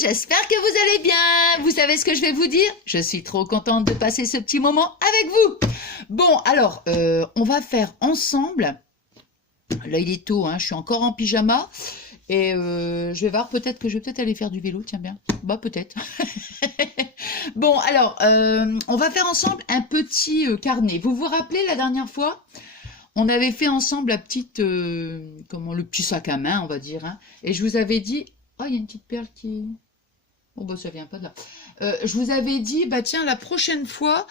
j'espère que vous allez bien. Vous savez ce que je vais vous dire? Je suis trop contente de passer ce petit moment avec vous. Bon, alors, on va faire ensemble. Là, il est tôt, hein, je suis encore en pyjama. Et je vais voir, peut-être que je vais peut-être aller faire du vélo, tiens bien. Bah, peut-être. Bon, alors, on va faire ensemble un petit carnet. Vous vous rappelez, la dernière fois, on avait fait ensemble la petite, le petit sac à main, on va dire. Hein, et je vous avais dit... Oh, il y a une petite perle qui... Bon, bah, ça vient pas de là. Je vous avais dit, bah tiens, la prochaine fois,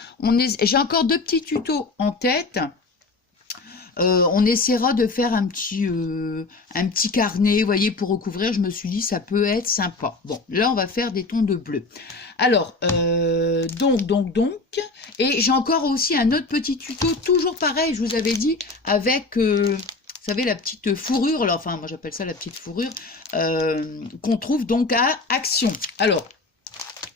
j'ai encore 2 petits tutos en tête. On essaiera de faire un petit carnet, vous voyez, pour recouvrir. Je me suis dit, ça peut être sympa. Bon, là, on va faire des tons de bleu. Alors, donc. Et j'ai encore aussi un autre petit tuto, toujours pareil, je vous avais dit, avec... vous savez, la petite fourrure, là, enfin, moi j'appelle ça la petite fourrure, qu'on trouve donc à Action. Alors,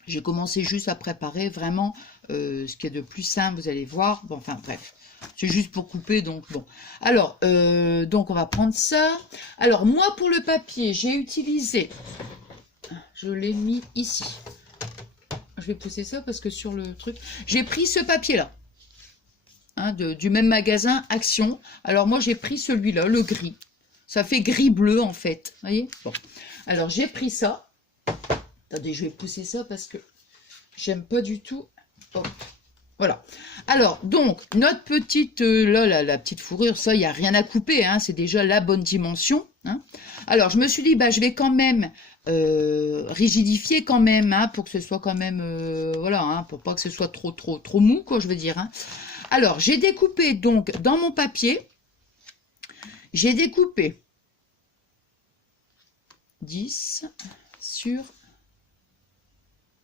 j'ai commencé juste à préparer vraiment ce qui est de plus simple, vous allez voir. Bon, enfin, bref, c'est juste pour couper, donc bon. Alors, donc on va prendre ça. Alors, moi, pour le papier, j'ai utilisé, je l'ai mis ici. Je vais pousser ça parce que sur le truc, j'ai pris ce papier-là. Hein, du même magasin Action. Alors moi j'ai pris celui-là, le gris. Ça fait gris-bleu en fait. Vous voyez? Bon. Alors j'ai pris ça. Attendez, je vais pousser ça parce que j'aime pas du tout. Hop. Voilà. Alors donc notre petite là, la petite fourrure, ça il n'y a rien à couper. Hein, c'est déjà la bonne dimension. Hein. Alors je me suis dit bah je vais quand même rigidifier quand même, hein, pour que ce soit quand même voilà, hein, pour pas que ce soit trop mou, quoi, je veux dire. Hein. Alors, j'ai découpé, donc, dans mon papier, j'ai découpé 10 sur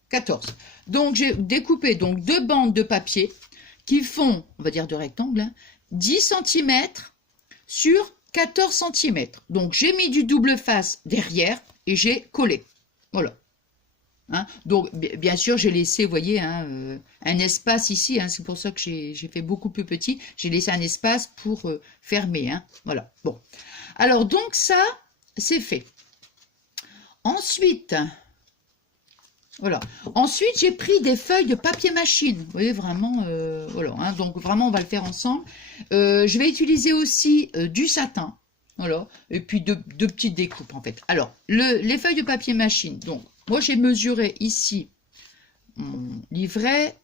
14. Donc, j'ai découpé donc 2 bandes de papier qui font, on va dire de rectangle, hein, 10 cm sur 14 cm. Donc, j'ai mis du double face derrière et j'ai collé. Voilà. Hein, donc, bien sûr, j'ai laissé, vous voyez, hein, un espace ici. Hein, c'est pour ça que j'ai fait beaucoup plus petit. J'ai laissé un espace pour fermer. Hein, voilà. Bon. Alors, donc, ça, c'est fait. Ensuite, voilà. Ensuite, j'ai pris des feuilles de papier machine. Vous voyez, vraiment, voilà. Hein, donc, vraiment, on va le faire ensemble. Je vais utiliser aussi du satin. Voilà. Et puis, deux petites découpes, en fait. Alors, les feuilles de papier machine, donc, moi, j'ai mesuré ici mon livret.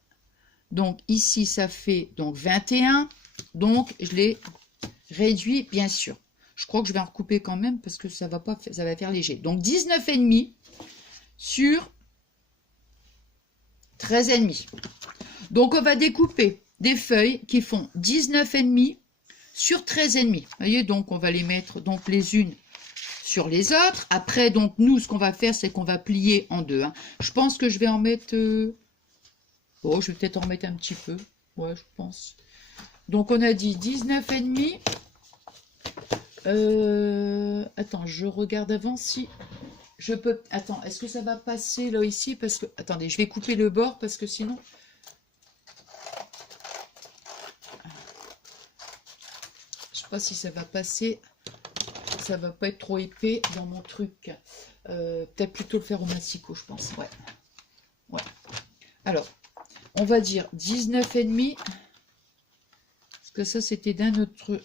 Donc, ici, ça fait donc 21. Donc, je l'ai réduit, bien sûr. Je crois que je vais en recouper quand même parce que ça va faire léger. Donc, 19,5 sur 13,5. Donc, on va découper des feuilles qui font 19,5 sur 13,5. Vous voyez, donc, on va les mettre donc les unes sur les autres. Après, donc, nous, ce qu'on va faire, c'est qu'on va plier en deux. Hein. Je pense que je vais en mettre... Oh, je vais peut-être en remettre un petit peu. Ouais, je pense. Donc, on a dit 19,5. Attends, je regarde avant si je peux... Attends, est-ce que ça va passer là, ici? Parce que... Attendez, je vais couper le bord parce que sinon... Je sais pas si ça va passer... Ça va pas être trop épais dans mon truc. Peut-être plutôt le faire au massicot, je pense. Ouais. Ouais. Alors, on va dire 19,5. Parce que ça, c'était d'un autre...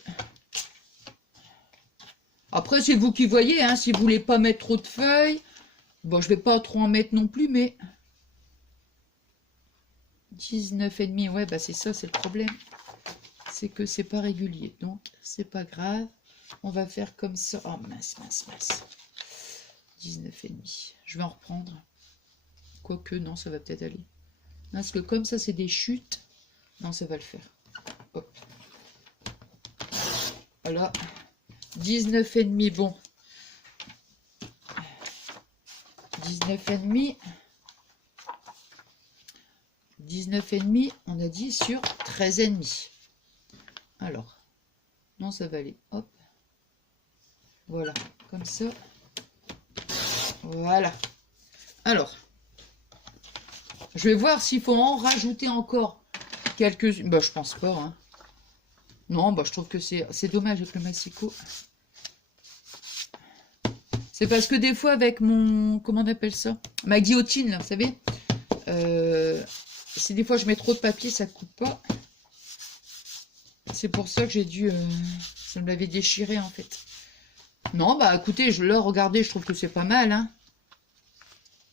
Après, c'est vous qui voyez. Hein, si vous voulez pas mettre trop de feuilles. Bon, je vais pas trop en mettre non plus, mais... 19,5. Ouais, bah c'est ça, c'est le problème. C'est que c'est pas régulier. Donc, c'est pas grave. On va faire comme ça. Oh, mince. 19,5. Je vais en reprendre. Quoique, non, ça va peut-être aller. Parce que comme ça, c'est des chutes. Non, ça va le faire. Hop. Voilà. 19,5. Bon. 19,5. 19,5. On a dit sur 13,5. Alors. Non, ça va aller. Hop. Voilà, comme ça. Voilà. Alors, je vais voir s'il faut en rajouter encore quelques... Bah, je pense pas. Hein. Non, bah, je trouve que c'est dommage avec le massicot. C'est parce que des fois, avec mon... Comment on appelle ça? Ma guillotine, là, vous savez, si des fois je mets trop de papier, ça coupe pas. C'est pour ça que j'ai dû... ça me l'avait déchiré, en fait. Non, bah écoutez, là, regardez, je trouve que c'est pas mal, hein.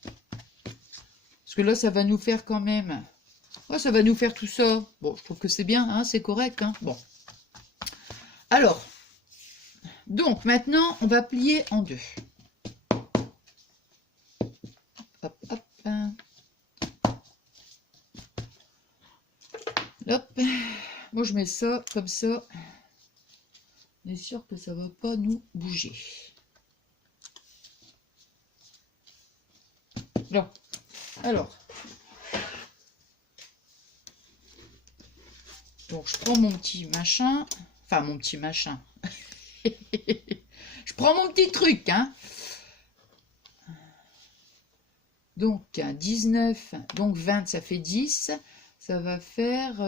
Parce que là, ça va nous faire quand même... Ouais, ça va nous faire tout ça. Bon, je trouve que c'est bien, hein, c'est correct, hein. Bon. Alors, donc, maintenant, on va plier en deux. Hop, hop. Hop. Moi, je mets ça comme ça. On est sûr que ça va pas nous bouger. Là. Alors. Donc, je prends mon petit machin. Enfin, mon petit machin. Je prends mon petit truc, hein. Donc, 19, donc 20, ça fait 10. Ça va faire...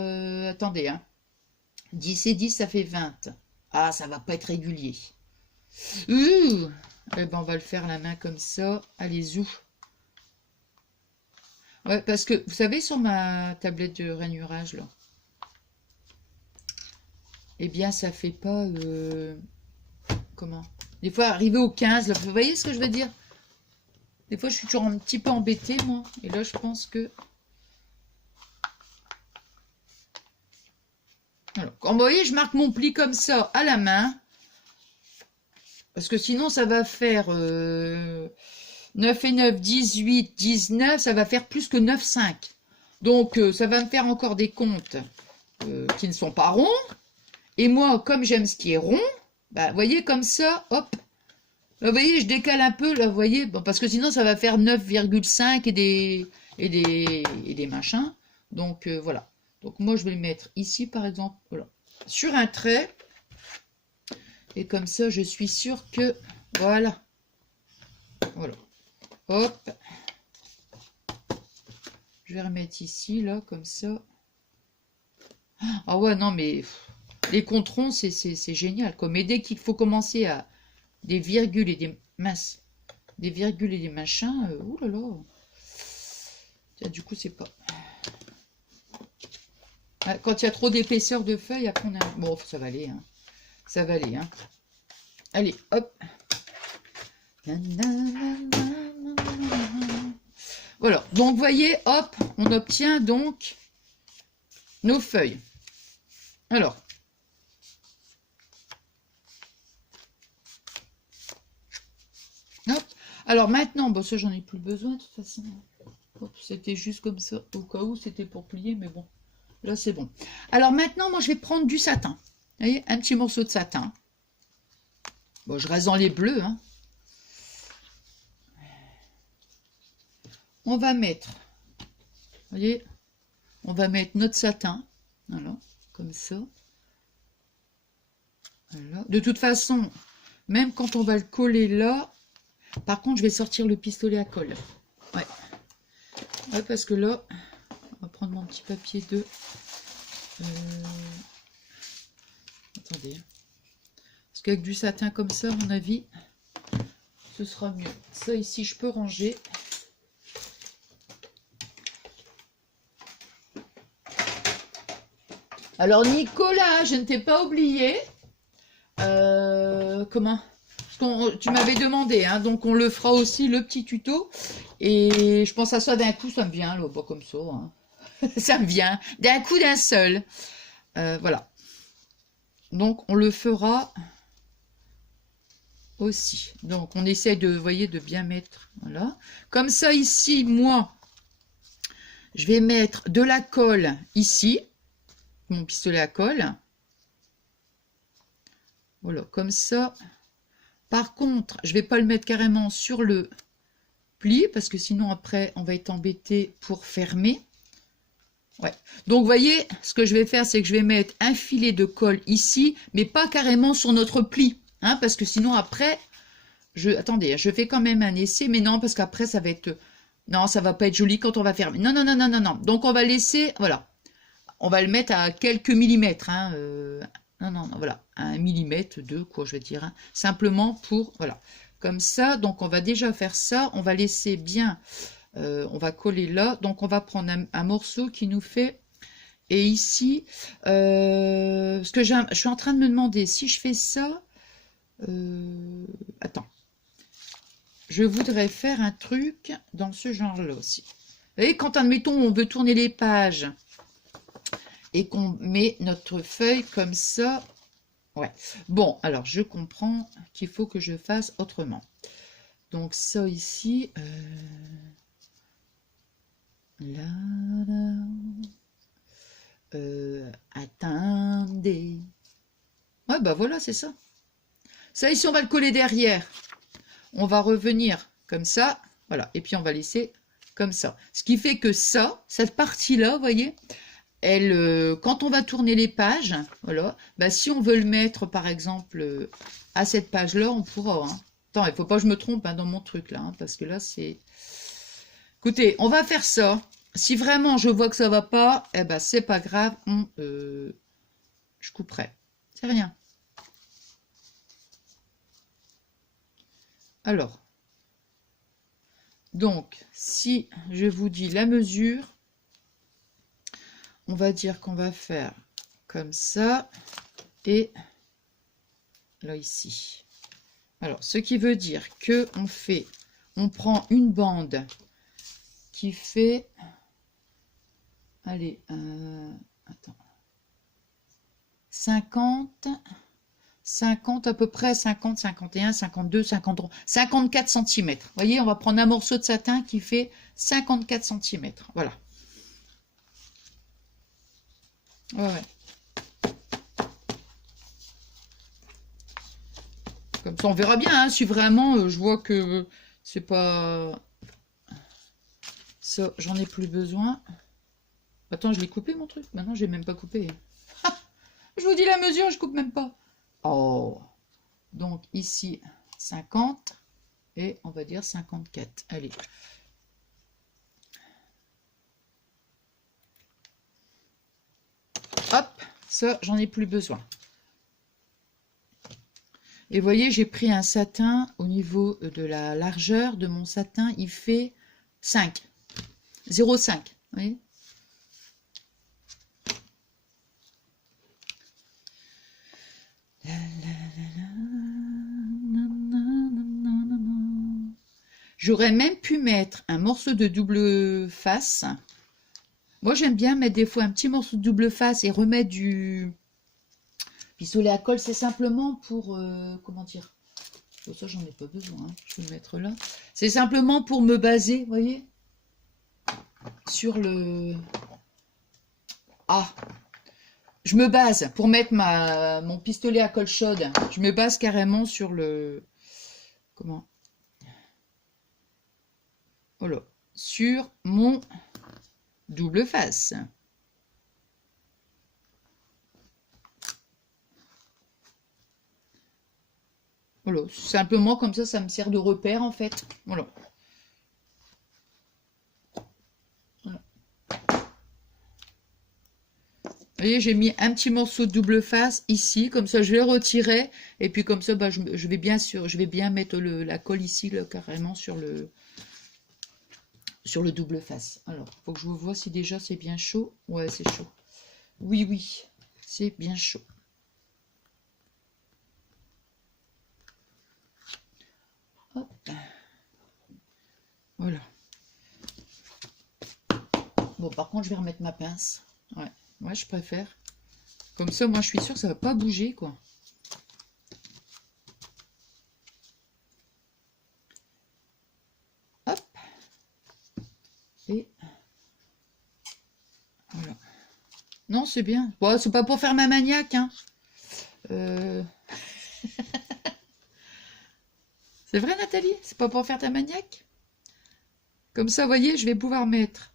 attendez, hein. 10 et 10, ça fait 20. Ah, ça va pas être régulier. Eh ben, on va le faire la main comme ça. Allez, zou. Ouais, parce que, vous savez, sur ma tablette de rainurage, là, eh bien, ça fait pas... comment? Des fois, arrivé au 15, là, vous voyez ce que je veux dire? Des fois, je suis toujours un petit peu embêtée, moi. Et là, je pense que... Alors, quand vous voyez, je marque mon pli comme ça, à la main. Parce que sinon, ça va faire 9 et 9, 18, 19. Ça va faire plus que 9, 5. Donc, ça va me faire encore des comptes qui ne sont pas ronds. Et moi, comme j'aime ce qui est rond, bah, vous voyez, comme ça, hop. Là, vous voyez, je décale un peu, là, vous voyez, bon, parce que sinon, ça va faire 9,5 et des machins. Donc, voilà. Donc, moi, je vais le mettre ici, par exemple, voilà, sur un trait. Et comme ça, je suis sûre que, voilà. Voilà. Hop. Je vais remettre ici, là, comme ça. Ah ouais, non, mais... Les controns, c'est génial. Mais dès qu'il faut commencer à des virgules et des masses, des virgules et des machins, oulala. Tiens, du coup, c'est pas... Quand il y a trop d'épaisseur de feuilles, après on a... Bon, ça va aller, hein. Ça va aller, hein. Allez, hop. Voilà, donc vous voyez, hop, on obtient donc nos feuilles. Alors, hop. Alors maintenant, bon, ça j'en ai plus besoin de toute façon. C'était juste comme ça, au cas où c'était pour plier, mais bon, là c'est bon. Alors maintenant, moi je vais prendre du satin. Vous voyez, un petit morceau de satin. Bon, je reste dans les bleus, hein. On va mettre, vous voyez, on va mettre notre satin, voilà, comme ça. Voilà. De toute façon, même quand on va le coller là, par contre, je vais sortir le pistolet à colle. Ouais. Ouais, parce que là, on va prendre mon petit papier de... attendez. Parce qu'avec du satin comme ça, à mon avis, ce sera mieux. Ça, ici, je peux ranger. Alors, Nicolas, je ne t'ai pas oublié. Comment? Tu m'avais demandé, hein, donc on le fera aussi, le petit tuto. Et je pense à ça d'un coup, ça me vient, là, pas comme ça. Hein. Ça me vient, d'un coup, d'un seul. Voilà. Donc, on le fera aussi. Donc, on essaie de, vous voyez, de bien mettre. Voilà. Comme ça, ici, moi, je vais mettre de la colle ici. Mon pistolet à colle. Voilà, comme ça. Par contre, je ne vais pas le mettre carrément sur le pli, parce que sinon, après, on va être embêté pour fermer. Ouais. Donc, vous voyez, ce que je vais faire, c'est que je vais mettre un filet de colle ici, mais pas carrément sur notre pli. Hein, parce que sinon, après, attendez, je fais quand même un essai, mais non, parce qu'après, ça va être... Non, ça va pas être joli quand on va fermer. Non, non, non, non, non, non. Donc, on va laisser... Voilà. On va le mettre à quelques millimètres. Hein, non, non, non, voilà. 1 millimètre, 2, quoi, je vais dire. Hein, simplement pour... Voilà. comme ça. Donc, on va déjà faire ça. On va laisser bien, on va coller là. Donc, on va prendre un morceau qui nous fait... Et ici, parce que je suis en train de me demander si je fais ça... attends. Je voudrais faire un truc dans ce genre-là aussi. Vous voyez, quand, admettons, on veut tourner les pages et qu'on met notre feuille comme ça... Ouais. Bon, alors, je comprends qu'il faut que je fasse autrement. Donc, ça ici... là, là... attendez. Ouais, bah voilà, c'est ça. Ça, ici, on va le coller derrière. On va revenir comme ça. Voilà. Et puis, on va laisser comme ça. Ce qui fait que ça, cette partie-là, vous voyez, elle, quand on va tourner les pages, voilà, bah, si on veut le mettre, par exemple, à cette page-là, on pourra. Hein. Attends, il ne faut pas que je me trompe hein, dans mon truc, là, hein, parce que là, c'est... Écoutez, on va faire ça. Si vraiment je vois que ça ne va pas, eh ben, c'est pas grave, je couperai. C'est rien. Alors, donc, si je vous dis la mesure, on va dire qu'on va faire comme ça et là ici. Alors, ce qui veut dire que on prend une bande qui fait, allez, attends, 50 à peu près, 50, 51, 52, 53, 54 cm. Vous voyez, on va prendre un morceau de satin qui fait 54 cm. Voilà. Ouais. Comme ça, on verra bien, hein, si vraiment je vois que c'est pas... Ça, j'en ai plus besoin. Attends, je l'ai coupé mon truc. Maintenant, j'ai même pas coupé. Je vous dis la mesure, je coupe même pas. Oh, donc ici 50 et on va dire 54. Allez. Hop, ça j'en ai plus besoin. Et vous voyez, j'ai pris un satin au niveau de la largeur de mon satin, il fait 5. 0,5. Vous voyez ? J'aurais même pu mettre un morceau de double face. Moi, j'aime bien mettre des fois un petit morceau de double face et remettre du pistolet à colle. C'est simplement pour... comment dire? Oh, ça, j'en ai pas besoin. Hein. Je vais le mettre là. C'est simplement pour me baser, vous voyez, sur le... Ah, je me base pour mettre mon pistolet à colle chaude. Je me base carrément sur le... Comment? Voilà. Sur mon double face. Voilà. Simplement comme ça me sert de repère en fait. Voilà. Voilà. Vous voyez, j'ai mis un petit morceau de double face ici, comme ça je vais le retirer, et puis comme ça bah, je vais bien mettre la colle ici là, carrément sur le double face. Alors, il faut que je vous vois si déjà c'est bien chaud. Ouais, c'est chaud. Oui, oui, c'est bien chaud. Hop. Voilà. Bon, par contre, je vais remettre ma pince. Ouais, moi je préfère. Comme ça, moi je suis sûre que ça va pas bouger, quoi. Hop. Et voilà. Non, c'est bien. Bon, c'est pas pour faire ma maniaque, hein. C'est vrai, Nathalie? C'est pas pour faire ta maniaque? Comme ça, vous voyez, je vais pouvoir mettre.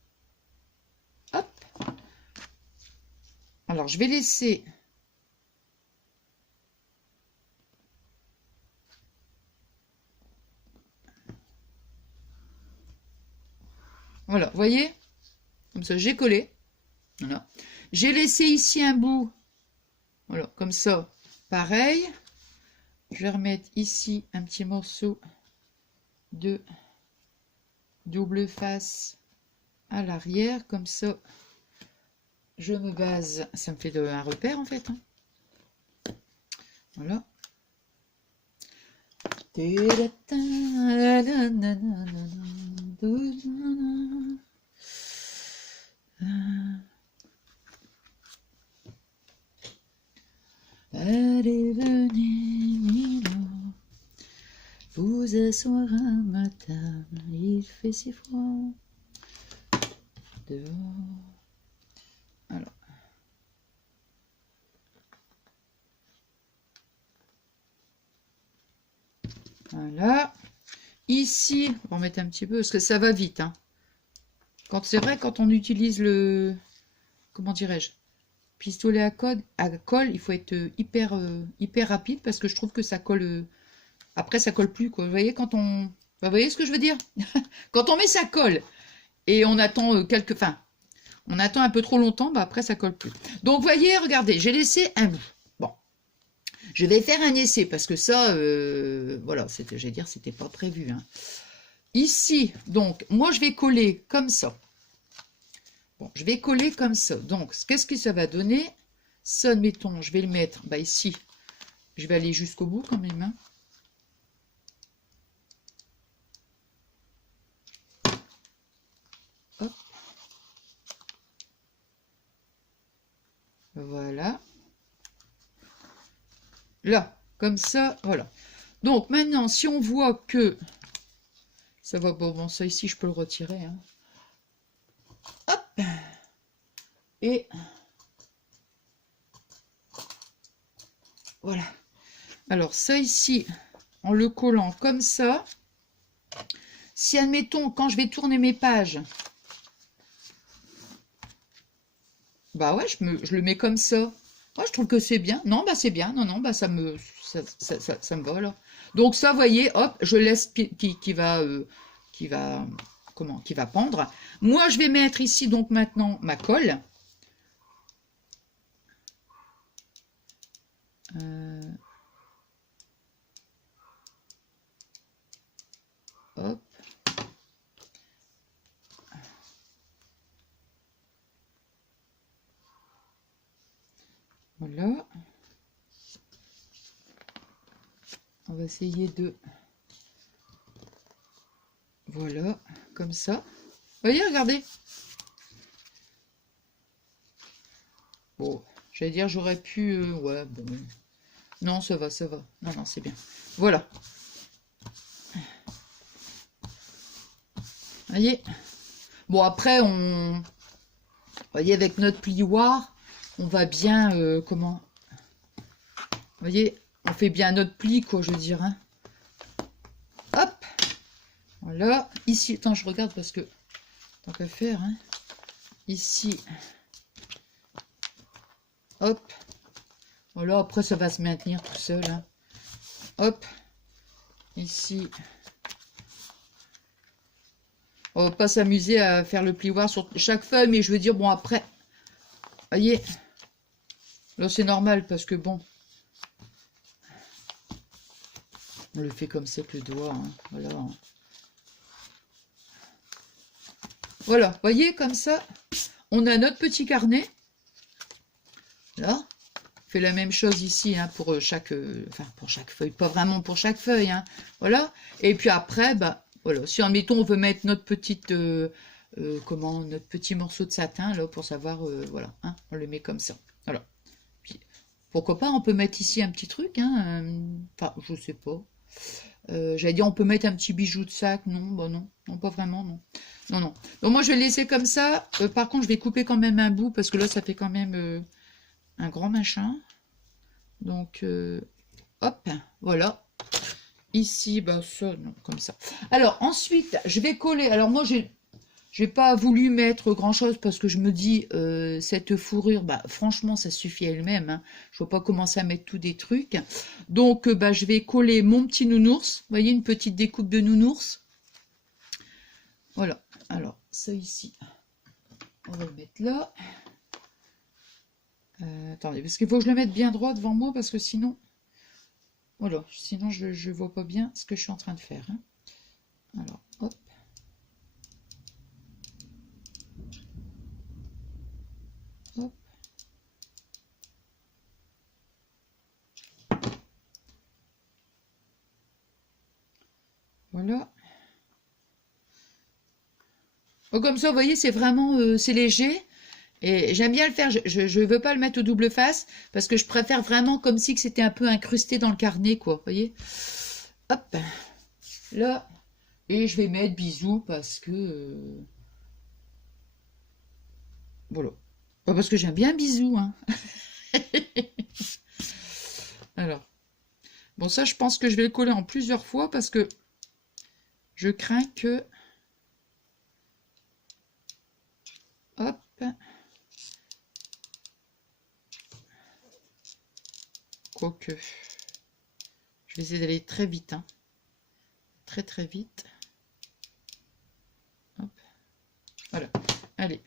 Hop. Alors, je vais laisser... Voilà, vous voyez? Comme ça, j'ai collé. Voilà. J'ai laissé ici un bout. Voilà, comme ça. Pareil. Je vais remettre ici un petit morceau de double face à l'arrière, comme ça je me base, ça me fait un repère en fait, hein. Voilà. Allez, venez, Milo, vous asseoir à ma table, il fait si froid dehors. Alors. Voilà. Ici, on va mettre un petit peu, parce que ça va vite, hein. C'est vrai, quand on utilise le, comment dirais-je, pistolet à colle, il faut être hyper rapide, parce que je trouve que ça colle, après ça colle plus, quoi. Vous voyez, vous voyez ce que je veux dire? Quand on met ça colle, et on attend on attend un peu trop longtemps, bah après ça colle plus. Donc, vous voyez, regardez, j'ai laissé un bout. Bon, je vais faire un essai, parce que ça, voilà, j'allais dire, c'était pas prévu, hein. Ici, donc, moi, je vais coller comme ça. Bon, je vais coller comme ça. Donc, qu'est-ce que ça va donner? Ça, admettons, je vais le mettre, bah ici, je vais aller jusqu'au bout quand même, hein. Hop. Voilà. Là, comme ça, voilà. Donc, maintenant, si on voit que ça va, bon, ça ici, je peux le retirer, hein. Hop. Et voilà. Alors, ça ici, en le collant comme ça, si, admettons, quand je vais tourner mes pages, bah ouais, je le mets comme ça. Moi, je trouve que c'est bien. Non, bah c'est bien. Non, non, bah ça me va alors. Donc ça, vous voyez, hop, je laisse qui va, comment, qui va pendre. Moi, je vais mettre ici donc maintenant ma colle. Hop. Voilà. On va essayer de... Voilà, comme ça. Vous voyez, regardez. Bon, j'allais dire, j'aurais pu... ouais, bon. Non, ça va, ça va. Non, non, c'est bien. Voilà. Vous voyez. Bon, après, vous voyez, avec notre plioir, on va bien... comment... Vous voyez, on fait bien notre pli, quoi, je veux dire, hein. Hop. Voilà. Ici, attends, je regarde parce que... Tant qu'à faire, hein. Ici. Hop. Voilà, après, ça va se maintenir tout seul, hein. Hop. Ici. On va pas s'amuser à faire le plioir sur chaque feuille, mais je veux dire, bon, après... Voyez. Là, c'est normal parce que, bon... On le fait comme ça avec le doigt, hein. Voilà. Voilà, voyez, comme ça, on a notre petit carnet. Là, on fait la même chose ici, hein, pour chaque feuille, pas vraiment pour chaque feuille, hein. Voilà. Et puis après, bah, voilà, si admettons on veut mettre notre petite, notre petit morceau de satin, là, pour savoir, voilà, hein, on le met comme ça. Voilà. Puis, pourquoi pas, on peut mettre ici un petit truc, hein, enfin, je sais pas. J'allais dire, on peut mettre un petit bijou de sac. Non, bah non, non, pas vraiment, non. Non, non. Donc moi, je vais le laisser comme ça. Par contre, je vais couper quand même un bout, parce que là, ça fait quand même un grand machin. Donc, hop, voilà. Ici, bah ça, non, comme ça. Alors, ensuite, je vais coller. Alors, moi, j'ai pas voulu mettre grand chose parce que je me dis, cette fourrure, bah, franchement, ça suffit elle-même, hein. Je ne vais pas commencer à mettre tous des trucs. Donc, bah, je vais coller mon petit nounours. Vous voyez, une petite découpe de nounours. Voilà. Alors, ça ici, on va le mettre là. Attendez, parce qu'il faut que je le mette bien droit devant moi parce que sinon... Voilà, sinon je vois pas bien ce que je suis en train de faire. Hein. Alors, hop. Hop. Voilà. Oh, comme ça, vous voyez, c'est vraiment c'est léger. Et j'aime bien le faire. Je veux pas le mettre au double face parce que je préfère vraiment comme si que c'était un peu incrusté dans le carnet, quoi. Vous voyez? Hop. Là. Et je vais mettre bisous parce que... voilà. Pas parce que j'aime bien bisous, hein. Alors. Bon, ça, je pense que je vais le coller en plusieurs fois parce que je crains que... Hop. Quoique. Je vais essayer d'aller très vite. Hein. Très très vite. Hop. Voilà. Allez.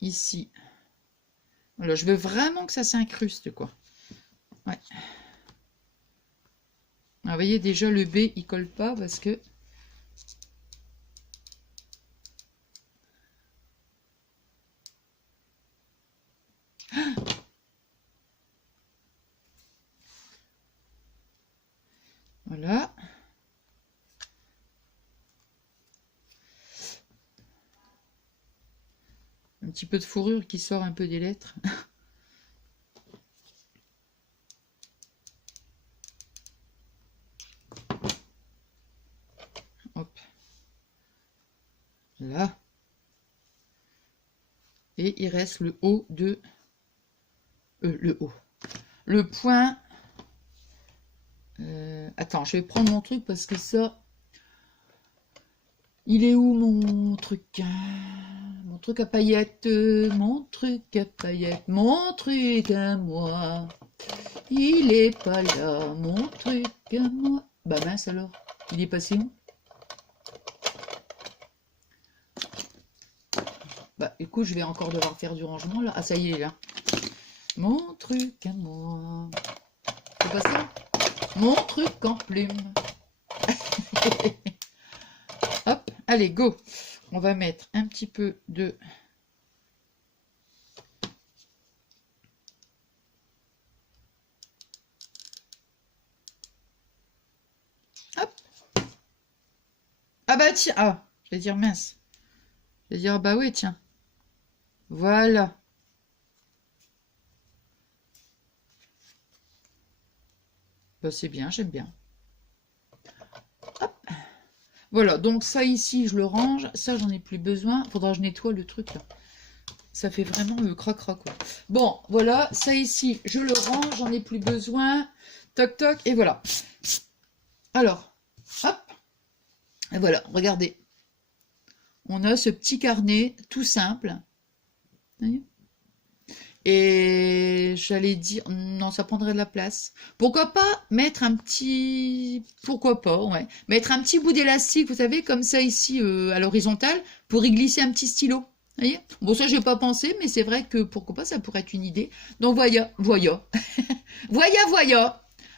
Ici. Voilà, je veux vraiment que ça s'incruste, quoi. Ouais. Alors, vous voyez, déjà, le B, il colle pas parce que... Voilà. Un petit peu de fourrure qui sort un peu des lettres. Hop. Là. Et il reste le haut de... le haut. Le point... attends, je vais prendre mon truc parce que ça... Il est où mon truc? Mon truc à paillettes, mon truc à paillettes, mon truc à moi. Il est pas là, mon truc à moi. Bah mince alors, il est passé où? Bah écoute, je vais encore devoir faire du rangement là. Ah ça y est, là. Mon truc à moi. C'est pas ça? Mon truc en plume. Hop, allez, go. On va mettre un petit peu de... Hop. Ah bah tiens, ah, je vais dire mince. Je vais dire, bah oui, tiens. Voilà. Bah c'est bien, j'aime bien. Hop. Voilà, donc ça ici, je le range. Ça, j'en ai plus besoin. Faudra que je nettoie le truc là. Ça fait vraiment le cracra quoi. Bon, voilà, ça ici, je le range, j'en ai plus besoin. Toc toc, et voilà. Alors, hop. Et voilà, regardez. On a ce petit carnet tout simple. Voyez, et j'allais dire, non, ça prendrait de la place. Pourquoi pas mettre un petit... Pourquoi pas, ouais. Mettre un petit bout d'élastique, vous savez, comme ça ici, à l'horizontale, pour y glisser un petit stylo. Vous voyez? Bon, ça, je n'ai pas pensé, mais c'est vrai que pourquoi pas, ça pourrait être une idée. Donc, voyez, voyez. Voyez, voyez.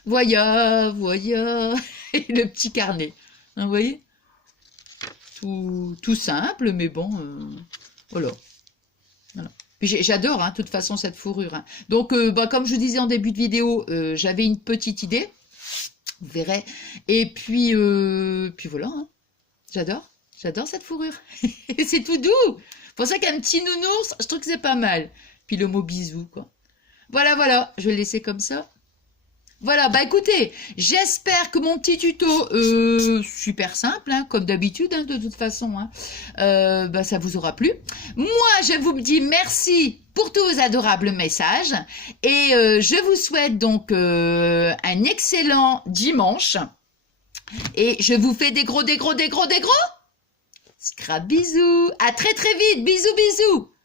Voyez, voyez. Et le petit carnet. Hein, vous voyez? Tout simple, mais bon, voilà. Voilà. J'adore, hein, de toute façon, cette fourrure. Hein. Donc, bah, comme je vous disais en début de vidéo, j'avais une petite idée. Vous verrez. Et puis voilà. Hein. J'adore. J'adore cette fourrure. C'est tout doux. Pour ça qu'un petit nounours, je trouve que c'est pas mal. Puis le mot bisou, quoi. Voilà, voilà. Je vais le laisser comme ça. Voilà, bah écoutez, j'espère que mon petit tuto, super simple, hein, comme d'habitude, hein, de toute façon, hein, bah, ça vous aura plu. Moi, je vous dis merci pour tous vos adorables messages et je vous souhaite donc un excellent dimanche et je vous fais des gros scrap bisous. À très très vite, bisous bisous.